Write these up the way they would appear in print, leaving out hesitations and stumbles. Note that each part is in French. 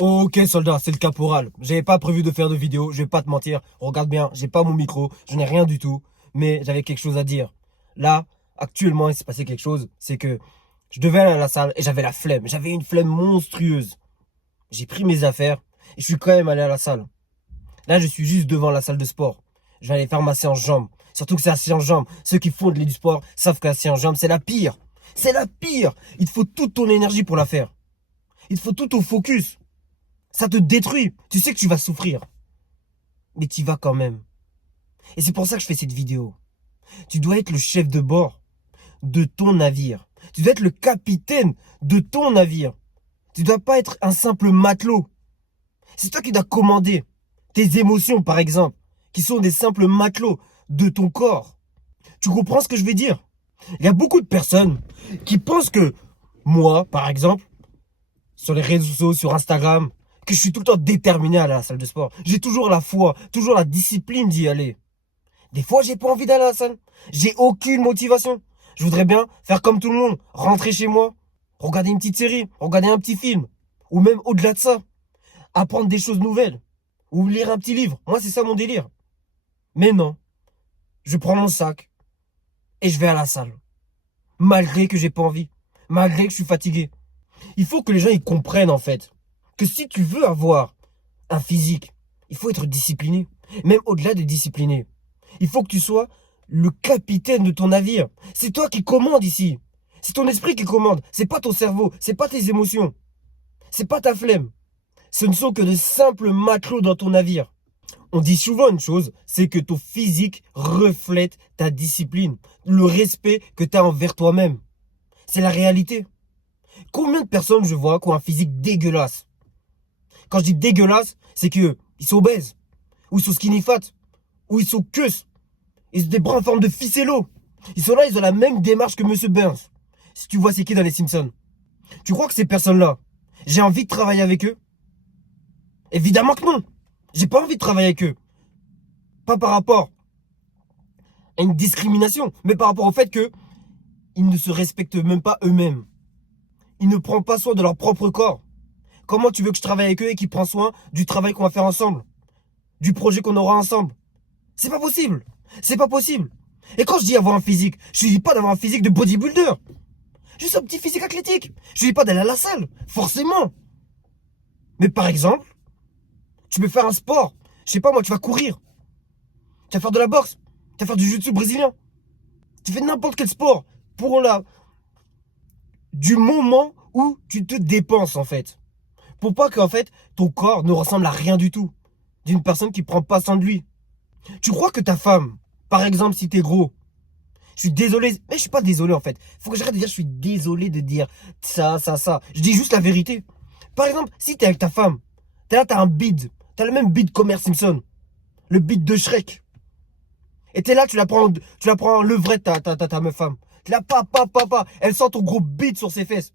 Ok soldat, c'est le caporal. J'avais pas prévu de faire de vidéo, je vais pas te mentir. Regarde bien, j'ai pas mon micro, je n'ai rien du tout. Mais j'avais quelque chose à dire. Là, actuellement, il s'est passé quelque chose. C'est que je devais aller à la salle et j'avais la flemme. J'avais une flemme monstrueuse. J'ai pris mes affaires et je suis quand même allé à la salle. Là, je suis juste devant la salle de sport. Je vais aller faire ma séance jambes. Surtout que c'est la séance jambes. Ceux qui font du sport savent que la séance jambes, c'est la pire. C'est la pire. Il te faut toute ton énergie pour la faire. Il te faut tout ton focus. Ça te détruit. Tu sais que tu vas souffrir. Mais tu y vas quand même. Et c'est pour ça que je fais cette vidéo. Tu dois être le chef de bord de ton navire. Tu dois être le capitaine de ton navire. Tu dois pas être un simple matelot. C'est toi qui dois commander tes émotions, par exemple, qui sont des simples matelots de ton corps. Tu comprends ce que je veux dire? Il y a beaucoup de personnes qui pensent que moi, par exemple, sur les réseaux sociaux, sur Instagram, que je suis tout le temps déterminé à aller à la salle de sport. J'ai toujours la foi, toujours la discipline d'y aller. Des fois, j'ai pas envie d'aller à la salle. J'ai aucune motivation. Je voudrais bien faire comme tout le monde, rentrer chez moi, regarder une petite série, regarder un petit film, ou même au-delà de ça, apprendre des choses nouvelles, ou lire un petit livre. Moi, c'est ça mon délire. Mais non, je prends mon sac et je vais à la salle, malgré que j'ai pas envie, malgré que je suis fatigué. Il faut que les gens y comprennent en fait que si tu veux avoir un physique, il faut être discipliné. Même au-delà de discipliné, il faut que tu sois le capitaine de ton navire. C'est toi qui commandes ici. C'est ton esprit qui commande. C'est pas ton cerveau. C'est pas tes émotions. C'est pas ta flemme. Ce ne sont que de simples matelots dans ton navire. On dit souvent une chose, c'est que ton physique reflète ta discipline, le respect que tu as envers toi-même. C'est la réalité. Combien de personnes je vois qui ont un physique dégueulasse? Quand je dis dégueulasse, c'est que ils sont obèses, ou ils sont skinny fat, ou ils sont queus. Ils ont des bras en forme de ficello. Ils sont là, ils ont la même démarche que Monsieur Burns. Si tu vois c'est qui dans les Simpsons. Tu crois que ces personnes-là, j'ai envie de travailler avec eux? Évidemment que non. J'ai pas envie de travailler avec eux. Pas par rapport à une discrimination, mais par rapport au fait que ils ne se respectent même pas eux-mêmes. Ils ne prennent pas soin de leur propre corps. Comment tu veux que je travaille avec eux et qu'ils prennent soin du travail qu'on va faire ensemble? Du projet qu'on aura ensemble? C'est pas possible. C'est pas possible. Et quand je dis avoir un physique, je dis pas d'avoir un physique de bodybuilder. Juste un petit physique athlétique. Je dis pas d'aller à la salle. Forcément. Mais par exemple, tu peux faire un sport. Je sais pas moi, tu vas courir. Tu vas faire de la boxe. Tu vas faire du jiu-jitsu brésilien. Tu fais n'importe quel sport. Pour la... Du moment où tu te dépenses en fait. Pour pas qu'en fait, ton corps ne ressemble à rien du tout. D'une personne qui prend pas soin de lui. Tu crois que ta femme, par exemple, si t'es gros, je suis désolé, mais je suis pas désolé en fait. Faut que j'arrête de dire je suis désolé de dire ça, ça, ça. Je dis juste la vérité. Par exemple, si t'es avec ta femme, t'es là, t'as un bide. T'as le même bide qu'Homer Simpson. Le bide de Shrek. Et t'es là, tu la prends en levrette, ta meuf femme. T'es là, papa. Elle sent ton gros bide sur ses fesses.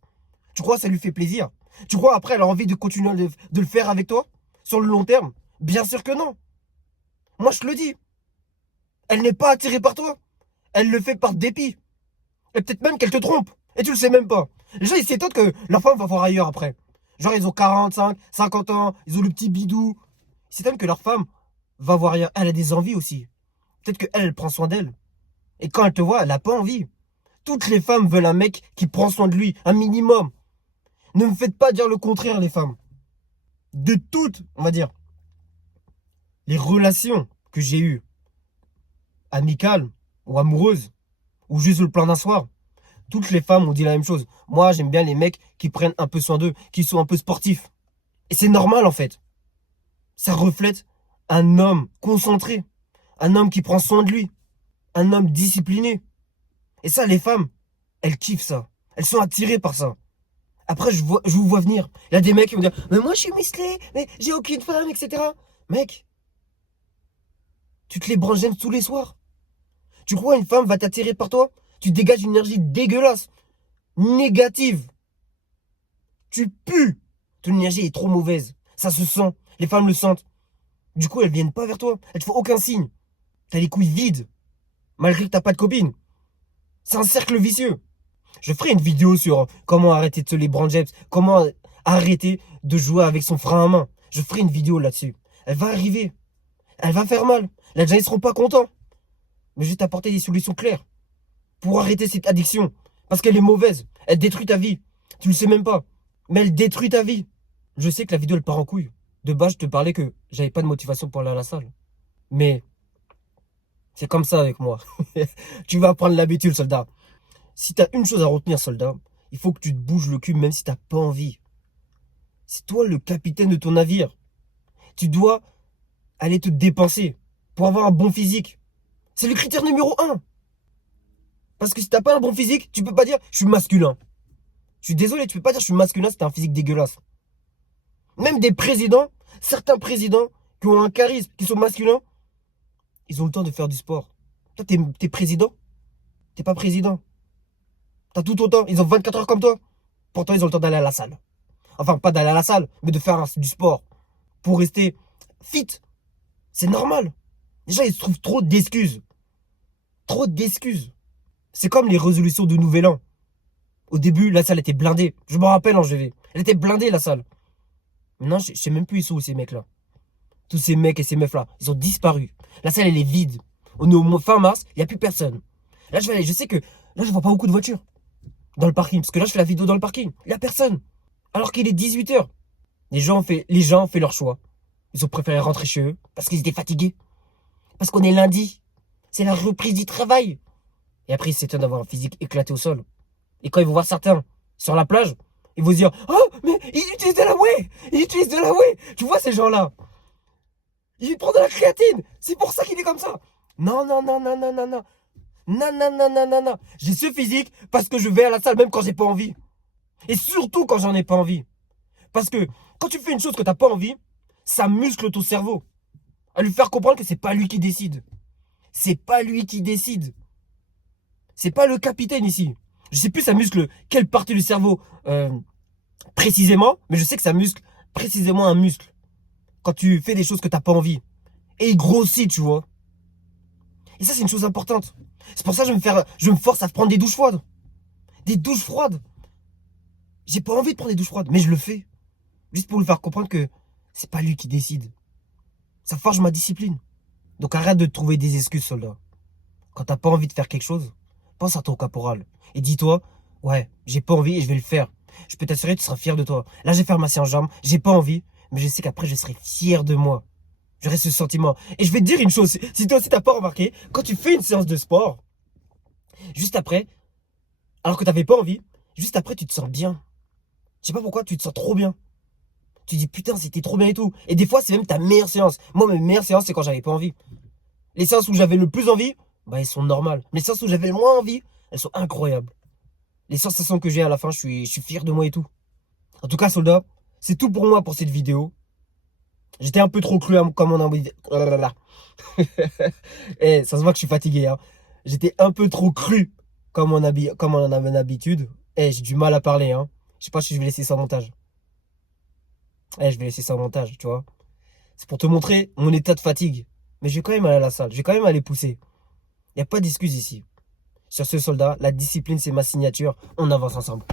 Tu crois que ça lui fait plaisir? Tu crois après elle a envie de continuer de le faire avec toi? Sur le long terme? Bien sûr que non. Moi je te le dis. Elle n'est pas attirée par toi. Elle le fait par dépit. Et peut-être même qu'elle te trompe. Et tu le sais même pas. Les gens, ils s'étonnent que leur femme va voir ailleurs après. Genre, ils ont 45, 50 ans, ils ont le petit bidou. Ils s'étonnent que leur femme va voir ailleurs. Elle a des envies aussi. Peut-être qu'elle, elle prend soin d'elle. Et quand elle te voit, elle n'a pas envie. Toutes les femmes veulent un mec qui prend soin de lui, un minimum. Ne me faites pas dire le contraire, les femmes. De toutes, on va dire, les relations que j'ai eues, amicales ou amoureuses, ou juste le plan d'un soir, toutes les femmes ont dit la même chose. Moi, j'aime bien les mecs qui prennent un peu soin d'eux, qui sont un peu sportifs. Et c'est normal en fait. Ça reflète un homme concentré, un homme qui prend soin de lui, un homme discipliné. Et ça, les femmes, elles kiffent ça. Elles sont attirées par ça. Après, je vous vois venir. Il y a des mecs qui vont dire, mais moi je suis musclé, mais j'ai aucune femme, etc. Mec, tu te les branches tous les soirs. Tu crois une femme va t'attirer par toi? Tu dégages une énergie dégueulasse, négative. Tu pues. Ton énergie est trop mauvaise. Ça se sent. Les femmes le sentent. Du coup, elles viennent pas vers toi. Elles te font aucun signe. T'as les couilles vides. Malgré que t'as pas de copine. C'est un cercle vicieux. Je ferai une vidéo sur comment arrêter de se les branler, comment arrêter de jouer avec son frein à main. Je ferai une vidéo là-dessus. Elle va arriver. Elle va faire mal. Les gens, ils seront pas contents. Mais je vais t'apporter des solutions claires pour arrêter cette addiction. Parce qu'elle est mauvaise. Elle détruit ta vie. Tu le sais même pas. Mais elle détruit ta vie. Je sais que la vidéo, elle part en couille. De base, je te parlais que j'avais pas de motivation pour aller à la salle. Mais c'est comme ça avec moi. Tu vas prendre l'habitude, soldat. Si tu as une chose à retenir, soldat, il faut que tu te bouges le cul même si tu n'as pas envie. C'est toi le capitaine de ton navire. Tu dois aller te dépenser pour avoir un bon physique. C'est le critère numéro 1. Parce que si t'as pas un bon physique, tu peux pas dire je suis masculin. Je suis désolé, tu peux pas dire je suis masculin si t'as un physique dégueulasse. Même des présidents, certains présidents qui ont un charisme, qui sont masculins, ils ont le temps de faire du sport. Toi, t'es président. T'es pas président. T'as tout autant. Ils ont 24 heures comme toi. Pourtant, ils ont le temps d'aller à la salle. Enfin, pas d'aller à la salle, mais de faire du sport. Pour rester fit. C'est normal. Les gens, ils se trouvent trop d'excuses. Trop d'excuses. C'est comme les résolutions de Nouvel An. Au début, la salle était blindée. Je me rappelle en GV. Elle était blindée, la salle. Maintenant, je sais même plus ils sont où ces mecs-là. Tous ces mecs et ces meufs-là, ils ont disparu. La salle, elle est vide. On est au fin mars, il n'y a plus personne. Là, je sais que là, je vois pas beaucoup de voitures dans le parking. Parce que là, je fais la vidéo dans le parking. Il n'y a personne. Alors qu'il est 18 h. Les gens ont fait leur choix. Ils ont préféré rentrer chez eux parce qu'ils étaient fatigués. Parce qu'on est lundi. C'est la reprise du travail. Et après, ils s'étonnent d'avoir un physique éclaté au sol. Et quand ils vont voir certains sur la plage, ils vont se dire « Oh, mais ils utilisent de la whey. Ils utilisent de la whey. » Tu vois ces gens-là. Ils prennent de la créatine. C'est pour ça qu'il est comme ça. Non, non, non, non, non, non, non. Non, non, non, non, non, non. J'ai ce physique parce que je vais à la salle même quand j'ai pas envie. Et surtout quand j'en ai pas envie. Parce que quand tu fais une chose que t'as pas envie, ça muscle ton cerveau. À lui faire comprendre que c'est pas lui qui décide. C'est pas lui qui décide. C'est pas le capitaine ici. Je sais plus ça muscle quelle partie du cerveau précisément, mais je sais que ça muscle précisément un muscle. Quand tu fais des choses que t'as pas envie. Et il grossit, tu vois. Et ça, c'est une chose importante. C'est pour ça que je me force à prendre des douches froides. Des douches froides. J'ai pas envie de prendre des douches froides, mais je le fais. Juste pour lui faire comprendre que c'est pas lui qui décide. Ça forge ma discipline. Donc arrête de te trouver des excuses, soldat. Quand t'as pas envie de faire quelque chose, pense à ton caporal. Et dis-toi, ouais, j'ai pas envie et je vais le faire. Je peux t'assurer que tu seras fier de toi. Là, je vais faire ma séance jambes, j'ai pas envie, mais je sais qu'après, je serai fier de moi. J'aurai ce sentiment. Et je vais te dire une chose, si toi aussi t'as pas remarqué, quand tu fais une séance de sport, juste après, alors que t'avais pas envie, juste après, tu te sens bien. Je sais pas pourquoi, tu te sens trop bien. Tu dis putain, c'était trop bien et tout. Et des fois, c'est même ta meilleure séance. Moi, mes meilleures séances, c'est quand j'avais pas envie. Les séances où j'avais le plus envie, bah, elles sont normales. Les séances où j'avais le moins envie, elles sont incroyables. Les sensations que j'ai à la fin, je suis fier de moi et tout. En tout cas, soldat, c'est tout pour moi pour cette vidéo. J'étais un peu trop cru comme on a dit. Eh, ça se voit que je suis fatigué, hein. J'étais un peu trop cru comme on en avait l'habitude. Eh, j'ai du mal à parler, hein. Je sais pas si je vais laisser ça au montage. Eh, je vais laisser ça au montage, tu vois. C'est pour te montrer mon état de fatigue. Mais je vais quand même aller à la salle. Je vais quand même aller pousser. Il n'y a pas d'excuse ici. Sur ce, soldat, la discipline, c'est ma signature. On avance ensemble.